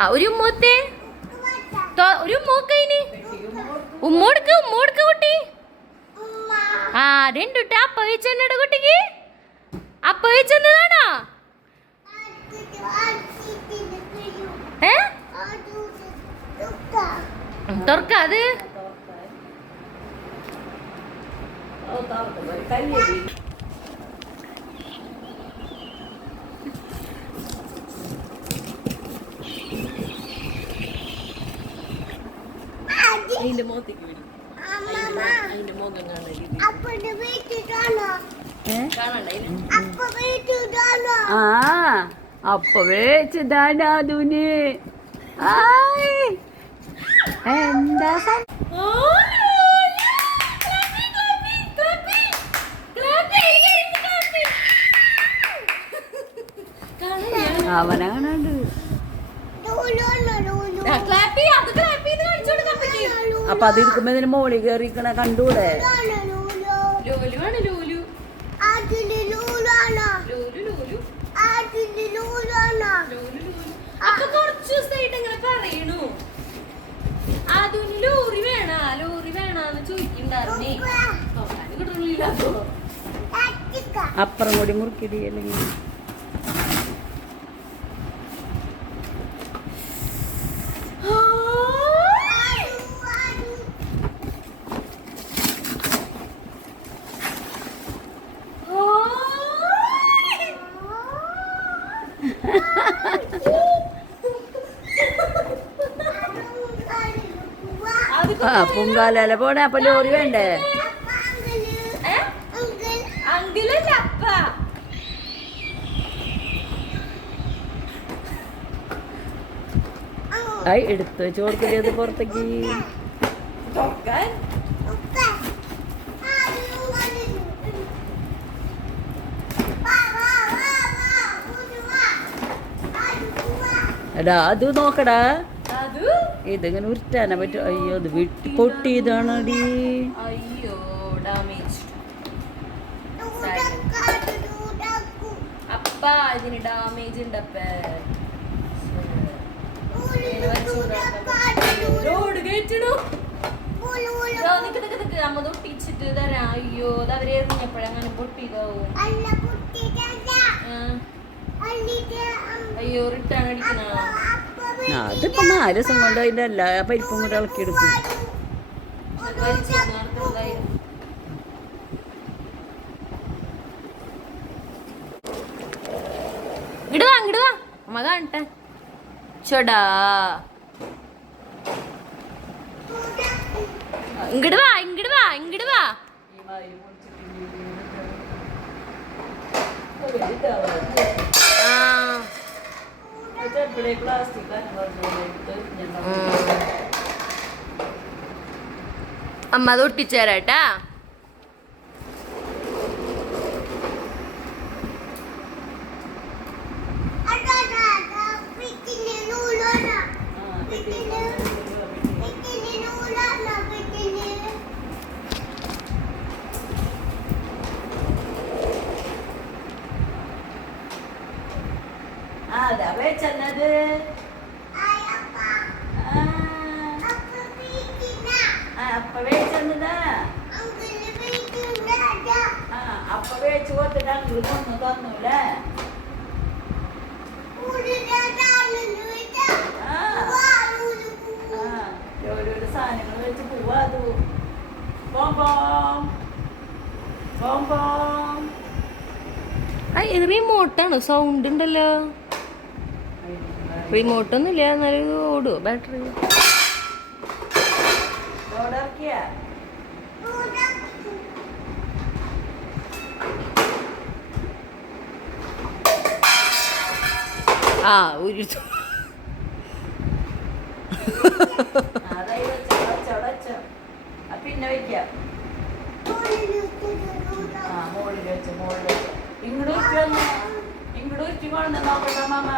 ആ ഒരു ഉമ്മൂത്തേ ഒരു ഉമ്മൂക്കയിന് ഉമ്മോടുക്ക് ഉമ്മോടുക്ക് കുട്ടി ആ രണ്ടുട്ട അപ്പ വെച്ചെന്നട കുട്ടിക്ക് അപ്പ വെച്ചെന്നതാണോ ഏ തുറക്ക അത് അതിന്റെ മുഖത്തേക്ക് വിടും അതിന്റെ മുഖം ആ അപ്പ വെച്ചതാനാതുന് എന്താ അവനെ കാണാണ്ട് അപ്പൊ അതിരിക്കുമ്പോ ഇതിന് മോളി കേറിക്കണ കണ്ടൂടെ അപ്പൊ കുറച്ചു ദിവസമായിട്ട് ഇങ്ങനെ പറയണു അതിന് ലോറി വേണാന്ന് ചോദിക്കണ്ടായിരുന്നേ കിട്ടണില്ലല്ലോ അപ്പുറം കൂടി മുറുക്കിടി അല്ലെങ്കിൽ പൊങ്കാല പോണേ അപ്പൊ ലോറി വേണ്ടേ എടുത്തു വെച്ച് കൊടുക്കരുത് പുറത്തേക്ക് എടാ അത് നോക്കടാ ഇതിങ്ങനെ ഉരുട്ടാനാ പറ്റും അയ്യോ അത് വെട്ടി പൊട്ടിയതാണടി അയ്യോ ഡാമേജ് അപ്പ ഇതിന് ഡാമേജ് ഉണ്ട് അമ്മ തൊട്ടിച്ചിട്ട് തരാം അയ്യോ അത് അവരെ എറിഞ്ഞപ്പോഴങ്ങനെ പൊട്ടിയതാവും അയ്യോ റിട്ടേൺ അടിക്കണ അതിപ്പോ 4 ദിവസം കൊണ്ട് അതിന്റെ എല്ലാ പരിപ്പും കൂടെ ഇളക്കിയെടുക്കും ഇങ്ങട് വാ അമ്മ കാണട്ടെ ചോടാ ഇങ്ങട് വാ അമ്മ അത് ഒട്ടിച്ചേരാട്ടാ ചെന്നത് അപ്പ വേച്ചെന്നതാ അപ്പ വേച്ച് കൊടുത്തിട്ട് അങ്ങോട്ട് കൊന്നു തന്നൂല്ലേ ഓരോരോ സാധനങ്ങൾ വെച്ച് പോവാ അത് റിമോട്ടാണ് സൗണ്ട് ഉണ്ടല്ലോ റിമോട്ടൊന്നുമില്ല എന്നാലും ഓടുവോ ബാറ്ററി ആ ഒരു പിന്നെ വെക്കാം മോളിൽ വെച്ച് ഇങ്ങോട്ട് ഉറ്റി വന്ന് ഇങ്ങോട്ട് ഉറ്റി കൊണ്ടു നോക്കട്ടെ മാമ